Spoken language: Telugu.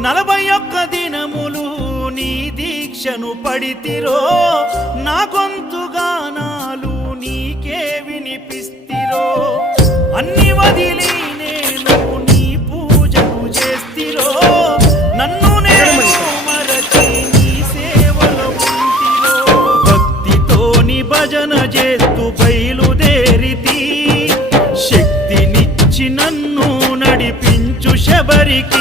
41 దినములు నీ దీక్షను పడితిరో నా గొంతు గానాలు నీకే వినిపిస్తిరో అన్ని వదిలి నేను నీ పూజను చేస్తిరో నన్ను నేను మరచి నీ సేవలో ఉంటిరో భక్తితోని భజన చేస్తూ బయలుదేరితి శక్తినిచ్చి నన్ను నడిపించు శబరికి